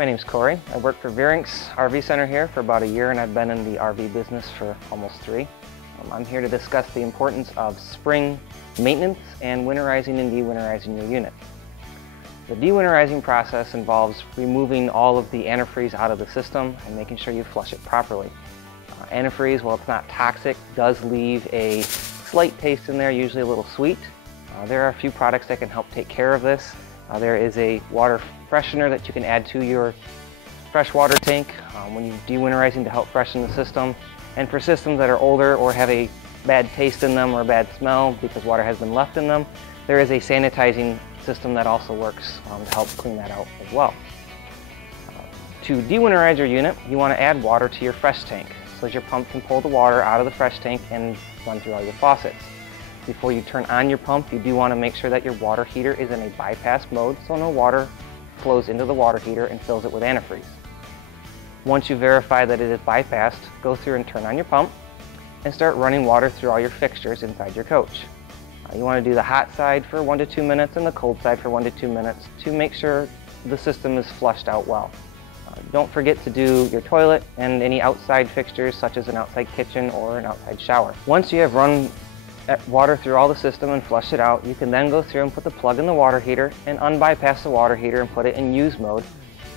My name's Corey. I work for Verinx RV Center here for about a year, and I've been in the RV business for almost 3. I'm here to discuss the importance of spring maintenance and winterizing and de-winterizing your unit. The de-winterizing process involves removing all of the antifreeze out of the system and making sure you flush it properly. Antifreeze, while it's not toxic, does leave a slight taste in there, usually a little sweet. There are a few products that can help take care of this. There is a water freshener that you can add to your freshwater tank when you're de-winterizing to help freshen the system. And for systems that are older or have a bad taste in them or a bad smell because water has been left in them, there is a sanitizing system that also works to help clean that out as well. To de-winterize your unit, you want to add water to your fresh tank so that your pump can pull the water out of the fresh tank and run through all your faucets. Before you turn on your pump, you do want to make sure that your water heater is in a bypass mode so no water flows into the water heater and fills it with antifreeze. Once you verify that it is bypassed, go through and turn on your pump and start running water through all your fixtures inside your coach. You want to do the hot side for 1 to 2 minutes and the cold side for 1 to 2 minutes to make sure the system is flushed out well. Don't forget to do your toilet and any outside fixtures such as an outside kitchen or an outside shower. Once you have run water through all the system and flush it out, you can then go through and put the plug in the water heater and unbypass the water heater and put it in use mode,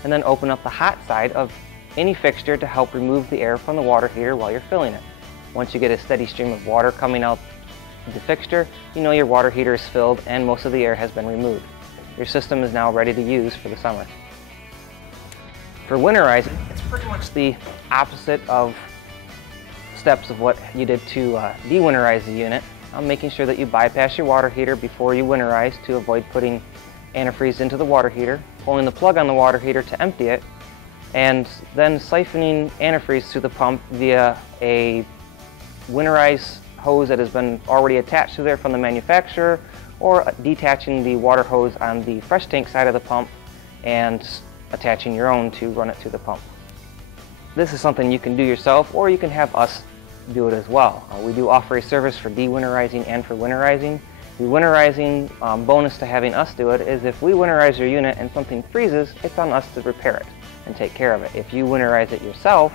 and then open up the hot side of any fixture to help remove the air from the water heater while you're filling it. Once you get a steady stream of water coming out the fixture, you know your water heater is filled and most of the air has been removed. Your system is now ready to use for the summer. For winterizing, it's pretty much the opposite of steps of what you did to de-winterize the unit. Making sure that you bypass your water heater before you winterize to avoid putting antifreeze into the water heater, pulling the plug on the water heater to empty it, and then siphoning antifreeze to the pump via a winterized hose that has been already attached to there from the manufacturer, or detaching the water hose on the fresh tank side of the pump and attaching your own to run it through the pump. This is something you can do yourself, or you can have us do it as well. We do offer a service for de-winterizing and for winterizing. The winterizing bonus to having us do it is if we winterize your unit and something freezes, it's on us to repair it and take care of it. If you winterize it yourself,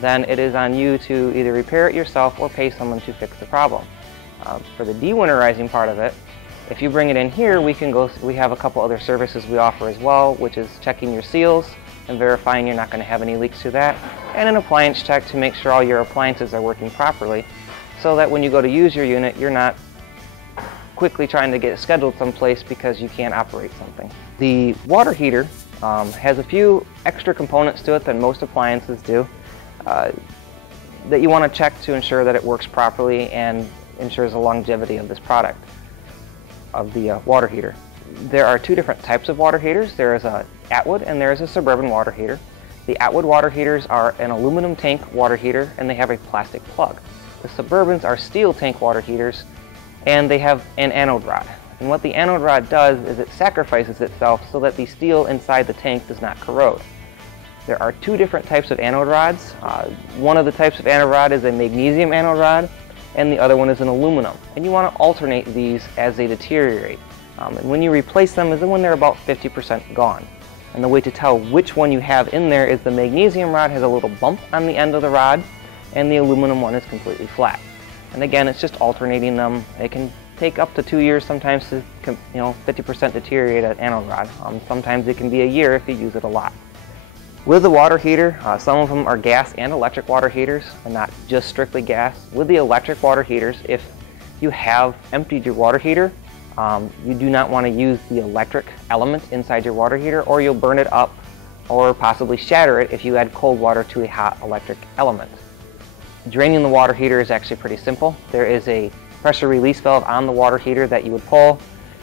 then it is on you to either repair it yourself or pay someone to fix the problem. For the de-winterizing part of it, if you bring it in here, we have a couple other services we offer as well, which is checking your seals and verifying you're not going to have any leaks to that, and an appliance check to make sure all your appliances are working properly so that when you go to use your unit, you're not quickly trying to get it scheduled someplace because you can't operate something. The water heater has a few extra components to it than most appliances do that you want to check to ensure that it works properly and ensures the longevity of this product, of the water heater. There are 2 different types of water heaters. There is a Atwood and there is a Suburban water heater. The Atwood water heaters are an aluminum tank water heater and they have a plastic plug. The Suburbans are steel tank water heaters and they have an anode rod. And what the anode rod does is it sacrifices itself so that the steel inside the tank does not corrode. There are 2 different types of anode rods. One of the types of anode rod is a magnesium anode rod and the other one is an aluminum. And you want to alternate these as they deteriorate. And when you replace them is when they're about 50% gone. And the way to tell which one you have in there is the magnesium rod has a little bump on the end of the rod and the aluminum one is completely flat. And again, it's just alternating them. It can take up to 2 years sometimes to 50% deteriorate an anode rod. Sometimes it can be a year if you use it a lot. With the water heater, some of them are gas and electric water heaters and not just strictly gas. With the electric water heaters, if you have emptied your water heater, you do not want to use the electric element inside your water heater or you'll burn it up or possibly shatter it if you add cold water to a hot electric element. Draining the water heater is actually pretty simple. There is a pressure release valve on the water heater that you would pull,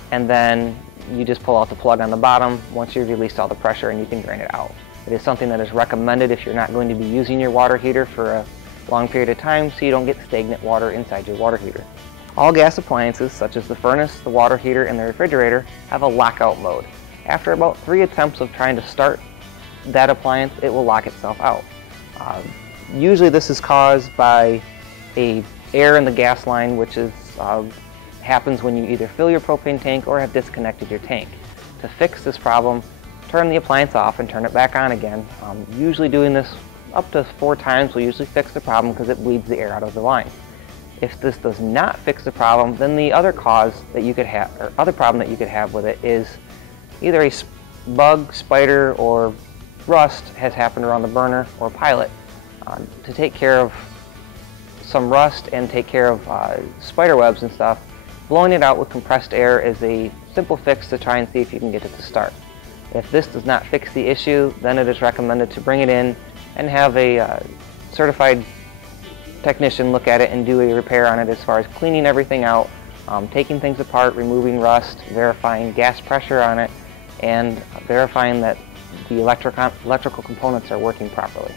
and then you just pull out the plug on the bottom once you've released all the pressure and you can drain it out. It is something that is recommended if you're not going to be using your water heater for a long period of time so you don't get stagnant water inside your water heater. All gas appliances, such as the furnace, the water heater, and the refrigerator, have a lockout mode. After about 3 attempts of trying to start that appliance, it will lock itself out. Usually this is caused by air in the gas line, which happens when you either fill your propane tank or have disconnected your tank. To fix this problem, turn the appliance off and turn it back on again. Usually doing this up to 4 times will usually fix the problem because it bleeds the air out of the line. If this does not fix the problem, then the other cause that you could have, or other problem that you could have with it, is either a bug, spider, or rust has happened around the burner or pilot. To take care of some rust and take care of spider webs and stuff, blowing it out with compressed air is a simple fix to try and see if you can get it to start. If this does not fix the issue, then it is recommended to bring it in and have a certified technician look at it and do a repair on it as far as cleaning everything out, taking things apart, removing rust, verifying gas pressure on it, and verifying that the electrical components are working properly.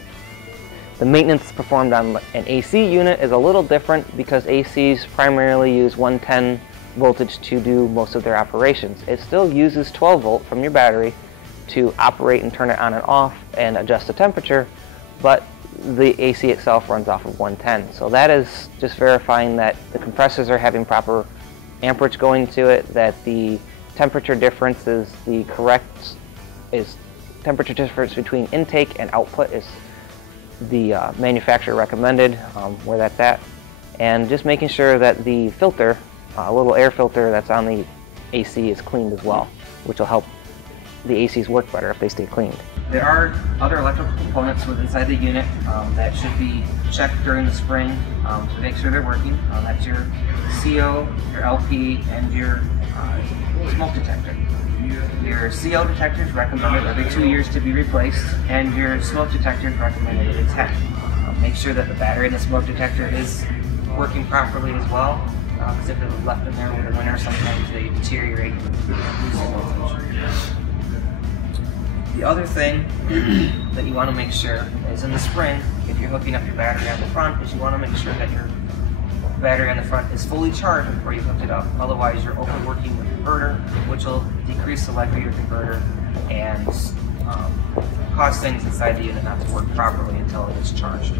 The maintenance performed on an AC unit is a little different because ACs primarily use 110 voltage to do most of their operations. It still uses 12 volt from your battery to operate and turn it on and off and adjust the temperature, but the AC itself runs off of 110. So that is just verifying that the compressors are having proper amperage going to it, that the temperature difference is the correct, temperature difference between intake and output is the manufacturer recommended, where that's at, and just making sure that the filter, a little air filter that's on the AC, is cleaned as well, which will help the ACs work better if they stay cleaned. There are other electrical components inside the unit that should be checked during the spring to make sure they're working. That's your CO, your LP, and your smoke detector. Your CO detector is recommended every 2 years to be replaced, and your smoke detector is recommended every 10. Make sure that the battery in the smoke detector is working properly as well, because if it was left in there over the winter, sometimes they deteriorate and lose the voltage. The other thing that you want to make sure is in the spring, if you're hooking up your battery on the front, is you want to make sure that your battery on the front is fully charged before you hook it up. Otherwise, you're overworking the converter, which will decrease the life of your converter and cause things inside the unit not to work properly until it is charged.